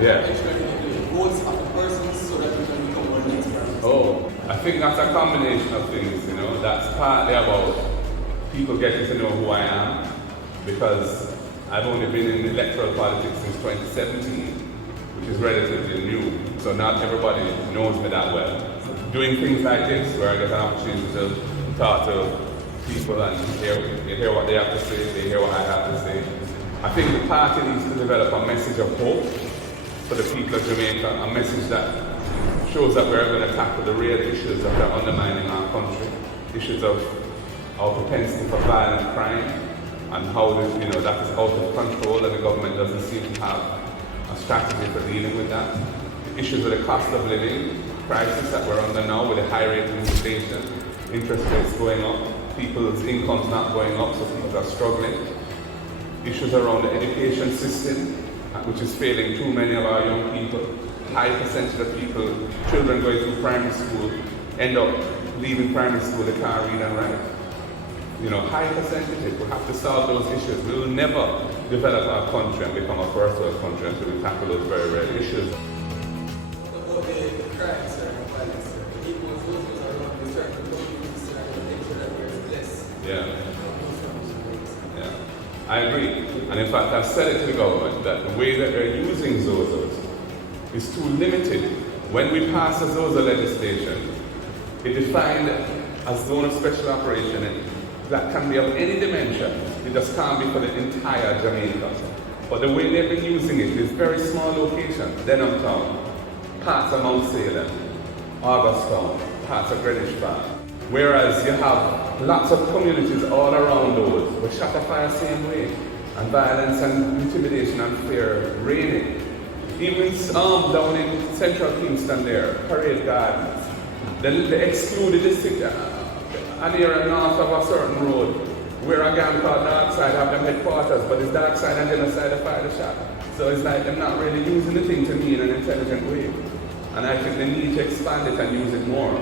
Yeah. Make sure that you do votes of the persons so that we can become more next person. Oh, I think that's a combination of things, you know. That's partly about people getting to know who I am, because I've only been in electoral politics since 2017, which is relatively new. So not everybody knows me that well. Doing things like this, where I get an opportunity to talk to people and hear what they have to say, they hear what I have to say. I think the party needs to develop a message of hope for the people of Jamaica, a message that shows that we're going to tackle the real issues that are undermining our country, issues of our propensity for violent crime, and how that is out of control, and the government doesn't seem to have a strategy for dealing with that. The issues of the cost of living crisis that we're under now, with a high rate of inflation, interest rates going up, people's incomes not going up, so people are struggling. Issues around the education system, which is failing too many of our young people. High percentage of people, children going through primary school, end up leaving primary school, they can't read and write. You know, high percentages. We have to solve those issues. We will never develop our country and become a first world country until we tackle those very real issues. About the crimes and violence, people who are around the certain communities and make sure that there's less. Yeah. I agree. And in fact, I've said it to the government that the way that they're using ZOZOs is too limited. When we passed the ZOZO legislation, it defined a zone of special operation that can be of any dimension. It just can't be for the entire Jamaica. But the way they've been using it is very small locations. Denham Town, parts of Mount Salem, August Town, parts of Greenwich Park. Whereas you have lots of communities all around those where shot a fire same way, and violence and intimidation and fear reigning. Even down in central Kingston there, Parade Gardens, they excluded district an area north of a certain road where a gang called Darkside have them headquarters, but it's Darkside and Genocide that fired the shot. So it's like they're not really using the thing to me in an intelligent way. And I think they need to expand it and use it more.